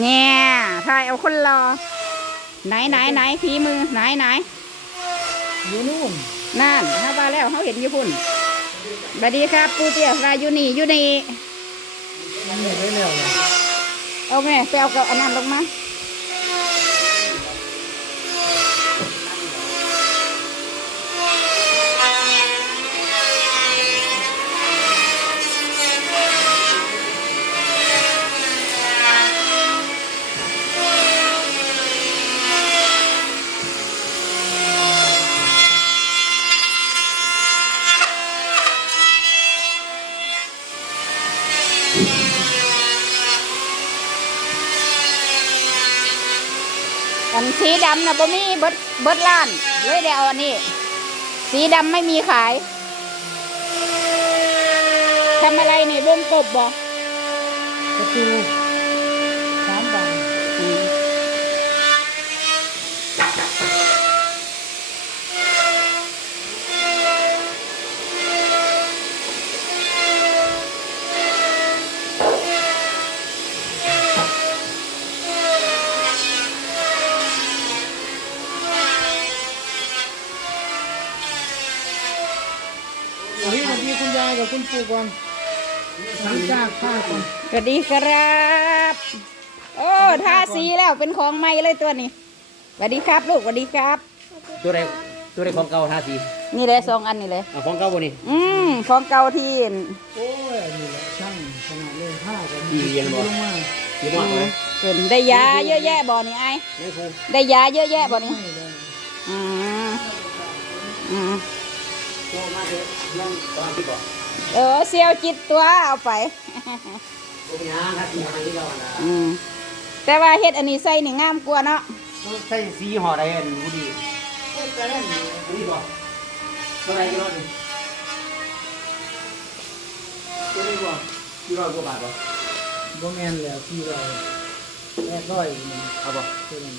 เนี่ยถ่ายเอาคนรอ ไหนไหนไหนฝีมือไหนไหนอยู่นู่นนั่นถ้ามาแล้วเขาเห็นอยู่พุ่นสวัสดีครับ ปูเตี้ยราอยู่นี่อยู่นี่มันเหนื่อยไปแล้วล่ะเอาแม่ไปเอากับอันนั้นลงมา อันสีดำนะบ่มีเบิดเบิดล้านเลยเดี๋ยวอันนี้ สีดำไม่มีขายทำอะไรนี่วงกบบ่ประตูสามบาน อืมเฮ้ยสวัส ดีคุณยายกับคุณปู่ก่อนหลังจากข้าก่อนสวัสดีครับ โอ้ทาสีแล้วเป็นของใหม่เลยตัวนี้สวัสดีครับลูกสวัสดีครับ ตัวใดตัวใดของเก่าทาสีนี่เลยสองอันนี่เลยอะของเก่าบ่นี่อืมของเก่าที่โอ้ยนี่แหละช่างขนาดเลยผ้ากันดีเรียนบ่ลงมาสีมอดเลยเพิ่นได้ยาเยอะแยะบ่นี่ไอ้นี่ครูได้ยาเยอะแยะบ่นี่ไม่เลยอืมอืมโตมาเถอะ ยังตอนที่บอกเออเซียวจิตตัวเอาไปโอ้ยยังครับสีทางที่เราอะนะอืมแต่ว่าเฮ็ดอันนี้ใส่นี่งามกว่าเนาะต้องใส่สีห่อใดอันผู้ดีผู้ดีบอกตัวใดกี่ร้อยนี่ตัวนี้บอกกี่ร้อยกว่าบาทบอกบ่แม่นแล้วที่เราแปดร้อยนี่เอาบอกตัวนั้น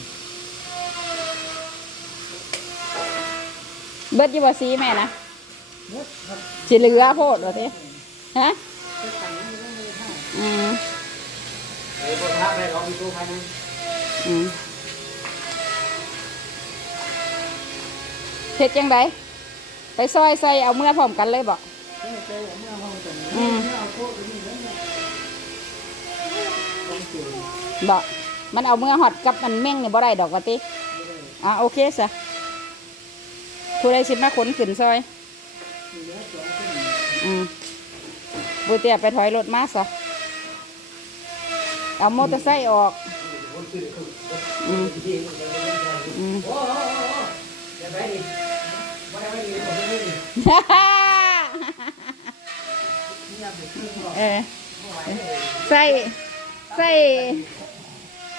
เบิดอยู่บ่สีแม่นะ เนอะครับสิเหลือโพดว่าติฮะอืมไอ้คนทักไปเรามีตู้ภายในอืมเฮ็ดจังไดไปซอยใส่เอาเมื่อพร้อมกันเลยบอามื่อห้องตรงนี้อืมเนี่ยเอาโค้ดไปนี่แล้วเนี่ยต้องเจอบ่มันเอาเมื่อฮอดกับมันเม่งนี่บ่ได้ดอกว่าติอะโอเคซะผู้ใดสิมาขนขึ้นซอย อืมบูเตียไปถอยรถมาซะเอามอเตอร์ไซค์ออก อืมอืมโอ้โหเดี๋ยวไปดิไม่ได้ไม่ดีผมไม่ดีเออใส่ใส่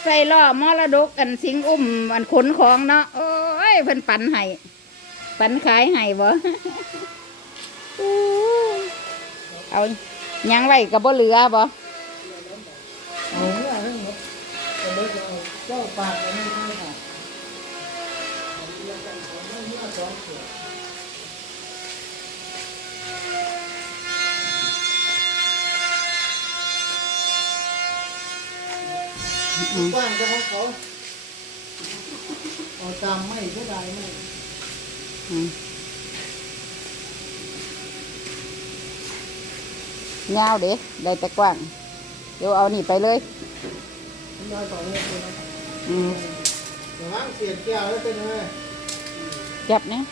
ใส่ล้อมรดกกันสิงอุ้มอันขนของเนาะโอ้ยเพิ่นปันให้ปันขายให้บ่อู้ เอายังไว้กับบ่เหลือบ่ เอาเนี่ยเรื่องหมดแต่เลิกเอาเจ้าปากเอาไม่ใช่ค่ะเอาเรื่องกันของเมื่อสองเสือ กว้างจะของเขาเอาตามไม่ก็ได้ไม่ ยาวเด้ได้แต่กว้าง เดี๋ยวเอานี่ไปเลยได้ต่อเนื่องเลยนะอืมระวังเสียดแก้วแล้วเป็นไงจับเนี่ย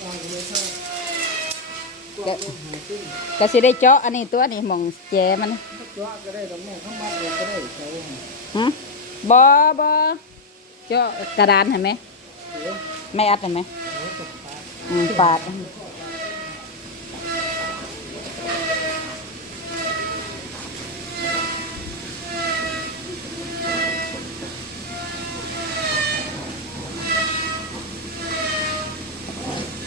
ตามเลยเท่าตัวลมหายขึ้นก็สิได้เจาะอันนี้ตัวนี้หมองแจมันถ้าจ้าก็ได้ดอกแม่ข้างมัดเลยก็ได้ใช้หึบอบอเจาะกระดานเห็นไหมเดี๋ยวไม่อัดเห็นไหมเดี๋ยวตกปลาอืมปาด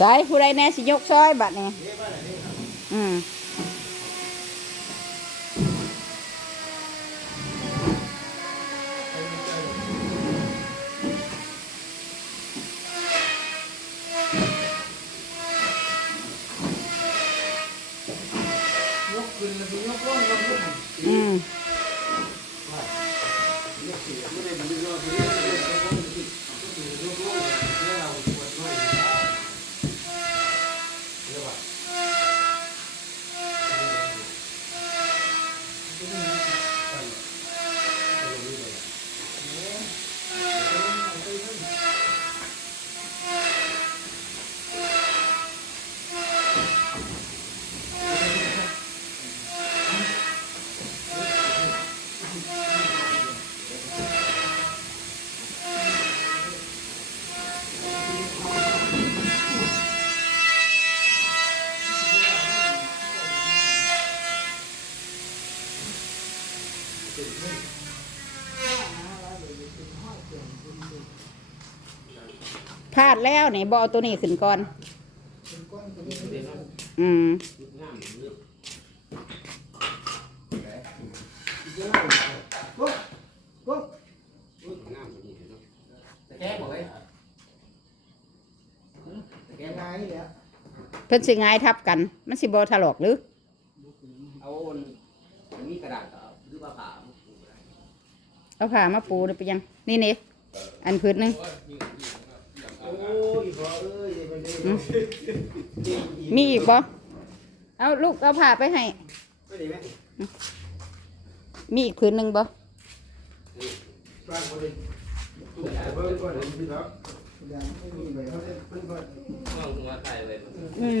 แอนน้อยเดียวนี่สายผู้ใดแน่สิยกซอยบัดนี้ อืม พลาดแล้วนี่บเอาตัวนี้ขึ้นก่อน อืมปุ๊บปุ๊บตะแกรงบอกเลยตะแกรงยังไงเนี่ยเพิ่นสิง่ายทับกัน มันสิบ่ถลอกหรือ เอาอันนี้กระดาษหรือว่าผ่า เอาผ้ามาปูได้ไปยัง นี่นี่อันพื้นหนึงมีอีกบ่เอาลูกเอาผ้าไปให้ มีอีกพื้นหนึงบ่งคนเลยตู้ใหญ่เพิ่มก่อนเลยพี่ครับยังไม่มีเลยเขาจะเพิ่งก่อนห้องหัวไข่เลยอืม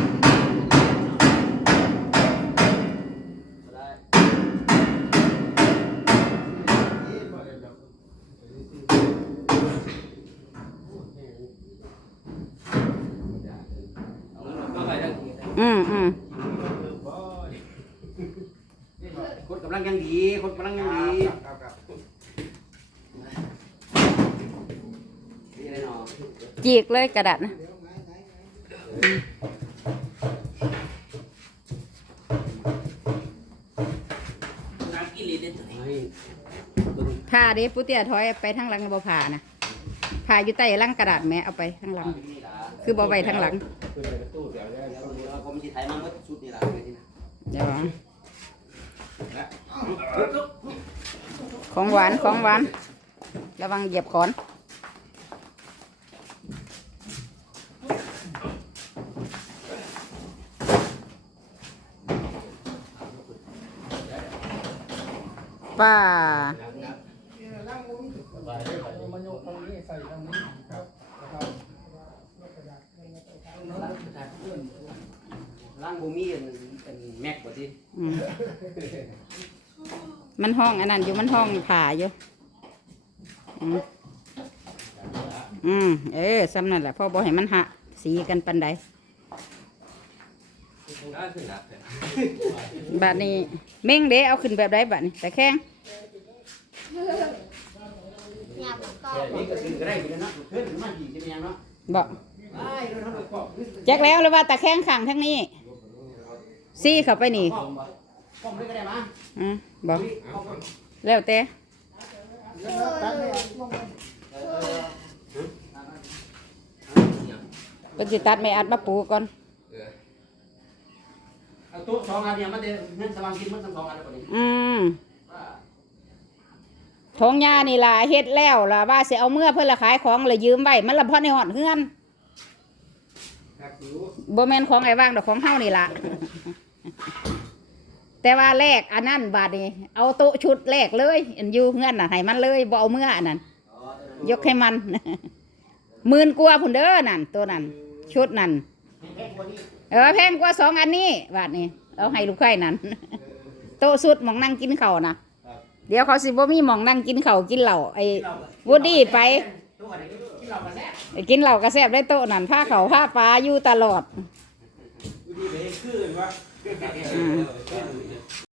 อืมคนกำลังยังดี คนกำลังยังดีนี่อะไรเนาะจีกเลยกระดาษนะเดี๋ยวไงไงไงน้ำกินเลยเด็ดตัวนี้ผ้าเด้ผู้เตี้ยถอยไปทางหลังบ่ผ้านะผ้าอยู่ใต้หลังกระดาษแม่เอาไปทางหลัง คือบ่ไว้ทางหลัง ผมจะถ่ายมาเมื่อชุดนี่แหละเดี๋ยวของหวานของหวาน ระวังเหยียบขอนป้า เนี่ยร่างมุ้งเอามายกตรงนี้ใส่ตรงนี้ครับนะครับยกกระดาษลงมาใส่ถังนั้นกระดาษเพื่อน ร่าง บูมี่เป็นแม็กกว่าที่อืมมันห้องอันนั้นอยู่มันห้องผ่าอยู่อืมอืมเออซ้ำนั่นแหละพ่อบอกให้มันหะสีกันปันใดบาดนี้เม่งเด้เอาขึ้นแบบใดบาดนี้แต่แข้งนี่ก็คือก็ได้อยู่นะเพื่อนมันดีจะมีเนาะบอกไอ้เราทำแบบปอกแจ็คแล้วหรือว่าตะแข้งข้างทั้งนี้ ซี่เข้าไปนี่ปอกปอกได้ก็ได้มาอืมบอกแล้วแต่แล้วตัดไม่ออกลงมาเป็นสิตัดไม่อัดมาปูก่อนเอาตัวสองอันเนี่ยมันจะเงินสว่างกินมันทั้งสองอันเลยอืมทงยานี่ล่ะเฮ็ดแล้วล่ะว่าสิเอาเมื่อเพิ่นละขายของเลยยืมไว้มันละพอในหอดเฮือนครับอยู่บ่แม่นของไอ้ว่างดอกของเฮานี่ล่ะ แต่ว่าแรกอันนั้นบาดนี้เอาโต๊ะชุดแรกเลย อันอยู่เงื่อนน่ะให้มันเลยบ่เอาเมื่ออันนั้นอ๋อตอนนั้นยกให้มันหมื่นกว่าพุ่นเด้อนั่นตัวนั้นชุดนั่นแพงกว่านี้เออแพงกว่าสองอันนี้บาทนี้เอาให้ลูกไข่นั่นโต๊ะสุดหมองนั่งกินข้าวนะครับเดี๋ยวเขาสิบ่มีหมองนั่งกินข้าวกินเหล้าไอ้วูดดี้ไปตัวไหนที่เรามาแซ่บไปกินเหล้ากระแซบได้โต๊ะนั่นผ้าเขาวผ้าปลาอยู่ตลอดดีไปคือว่า อืม